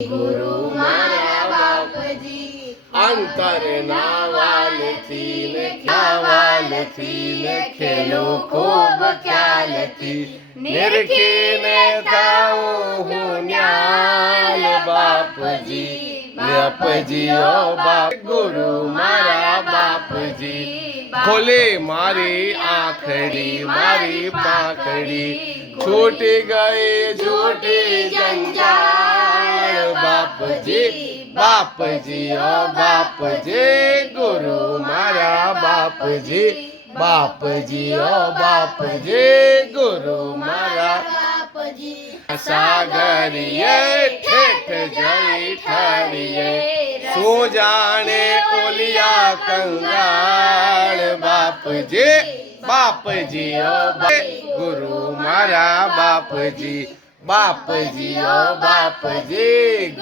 ગુરુ મારા બાપજી અંતરના વાલથી ને ખેલું ખૂબ ખ્યાલથી નિરખીને થાઉં હું ન્યાલ બાપજી ઓ બાપ ગુરુ મારા બાપજી ખોલે મારી આંખડી મારી પાંખડી છૂટી ગઈ છૂટી જંજાળ બાપજી ઓ બાપજી ગુરુ મારા બાપજી ઓ બાપજી ગુરુ મારા સાગરીએ ઠેઠ જઈ ઠરીએ શું જાણે ઓલિયા કંગાળ બાપજી ઓ ગુરુ મારા બાપજી ઓ બાપજી